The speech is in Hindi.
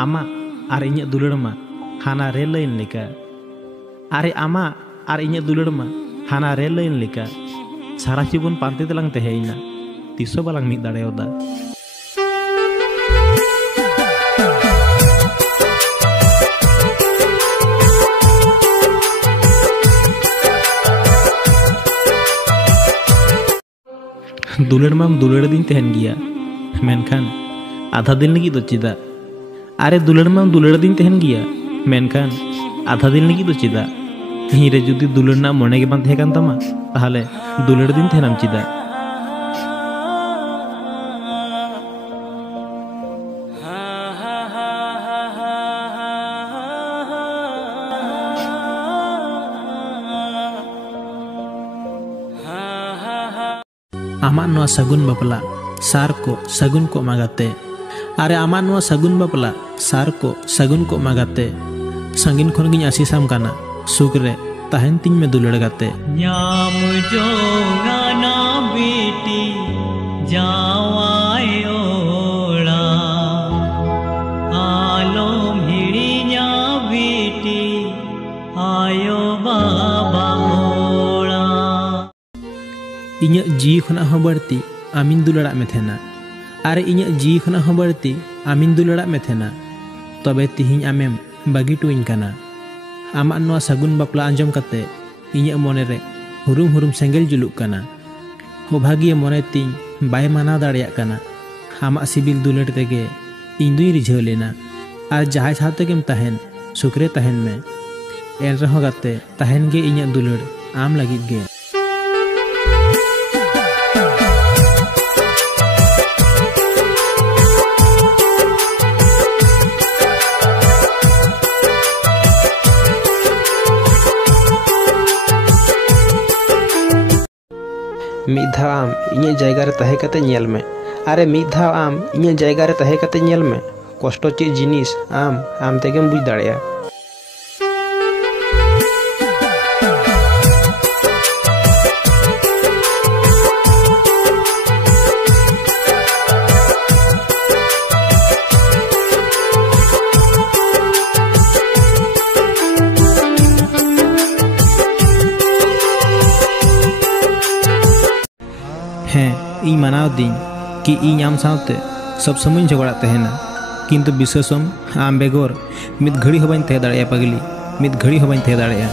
आमा आर इᱧᱟᱹᱜ दुलड़ मा हाना रे लाइन लेका अरे आमा आर इᱧᱟᱹᱜ दुलड़ मा हाना रे लाइन लेका सारा जीवन पांते तलांग तेहेना तिसो बालांग मिद दाड़ेयोदा दुलड़ माम दुलड़ दिन तहन गिया मेनखान आधा दिन लगी तो चिदा अरे दुलड़ माम दुलड़ दिन तहन गिया मेनखान आधा दिन लगी तो चिदा हीरे जुदी दुलड़ ना मोने के बांध हेकान तमा ताहले दुलड़ दिन तहनाम चिदा आमा नवा सगुन बापला सार को सगुन को मागाते अरे आमा नवा सगुन बापला सार को सगुन को मागाते संगिन खन गिन आसीसाम काना सुख रे तहन तिन में दुलड़ गाते ᱧᱟᱢ ᱡᱚᱝᱟᱱᱟ बेटी जावाय ओड़ा आलोम हिड़िया बेटी आयो बाबा ओड़ा इᱧᱟᱹᱜ जी खना हो बढ़ती आमिन दुलड़ा में थेना अरे इᱧᱟᱹᱜ जी खना हो बढ़ती आमिन दुलड़ा में थेना तबे तिहिं आमेम बागी टुइं काना आमा नवा सगुन बापला आंजम कते इᱧᱟᱹᱜ मोने रे हुरुम हुरुम सेंगेल जुलुक काना हो भागिया मोने तिं बाय माना दाड़िया काना आमा सिबिल दुलड़ तेगे इñ दुई रिझाव लेना आर जहाय साथे गेम तहन सुकरे तहन में एन रहो गाते तहन गे इᱧᱟᱹᱜ दुलड़ आम लगित गे मिद धाव आम इᱧᱟᱹᱜ जायगा रे तहे कते नेल में अरे मिद धाव आम इᱧᱟᱹᱜ जायगा रे तहे कते नेल में कष्ट चे जिनिस आम तेगेम बुझ दाड़ेया हैं इन मानाव दिन कि इन आम साथे सब समय झगड़ा तहना किंतु विशेषम आम बेगोर मिद घड़ी हो बाइन तहे दाड़ेया पगली मिद घड़ी हो बाइन तहे दाड़ेया।